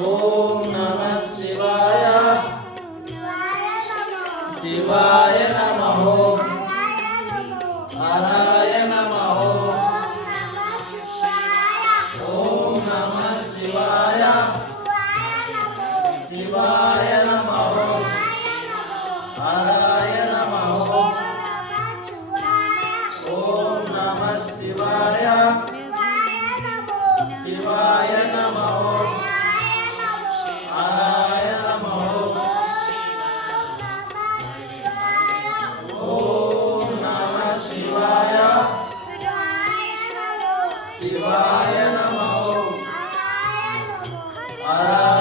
ఓం నమః శివాయ శివాయ నమః హరాయ నమః ఓం నమః శివాయ శివాయ నమః హరాయ నమః ఓం నమః శివాయ శివాయ నమః హరాయ నమః ఓం నమః శివాయ శివాయ నమః హరాయ